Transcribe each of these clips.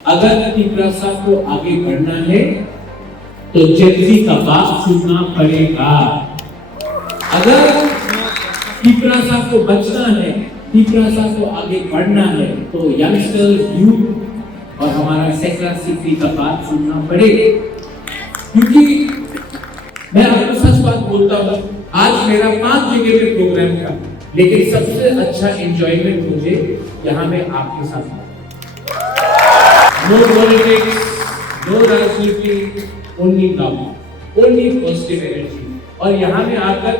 अगर तिपरासा को आगे बढ़ना है तो जेनजी का बात सुनना पड़ेगा। अगर तिपरासा को बचना है, तिपरासा को आगे बढ़ना है तो यंगस्टर्स, यूथ और हमारा सेक्टर सीपी का बात सुनना पड़ेगा। क्योंकि मैं आपको सच बात बोलता हूँ, आज मेरा 5 जगह पे प्रोग्राम था, लेकिन सबसे अच्छा एंजॉयमेंट मुझे यहाँ में आपके साथ। No politics, no राजनीति, only love, only positive energy। और यहाँ में आकर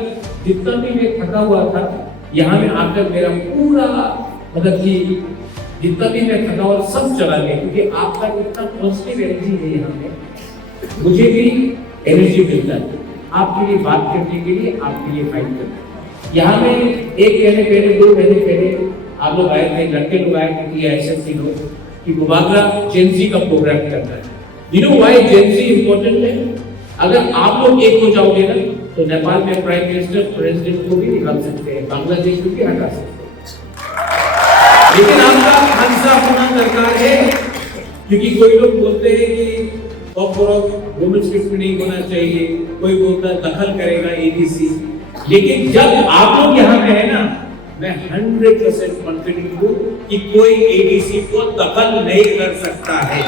जितना भी मैं थका हुआ था, यहाँ में आकर मेरा पूरा मतलब कि जितना भी मैं थका हुआ सब चला गया, क्योंकि आपका इतना पॉजिटिव एनर्जी है यहाँ में, मुझे भी एनर्जी मिलता है आपके लिए बात करने के लिए, आपके लिए फाइट करने। यहाँ में 1 महीने पहले 2 महीने पहले आप लोग आए थे, लड़के लोग आए थे, एसएससी लोग कि मुबागरा जेनजी का प्रोग्राम करना है। You know why Gen Z important है? अगर आप लोग एक हो जाओगे ना तो नेपाल में प्राइम मिनिस्टर, प्रेसिडेंट को भी निकाल सकते हैं, बांग्लादेश को भी हटा सकते हैं। लेकिन आपका हंसा होना दरकार है, क्योंकि कोई लोग बोलते हैं कि वुमेन्स में नहीं होना चाहिए, कोई बोलता है दखल करेगा एडीसी। लेकिन जब आप लोग यहाँ पे है ना, मैं 100% कॉन्फिडेंट हूँ कि कोई एडीसी को दखल नहीं कर सकता है।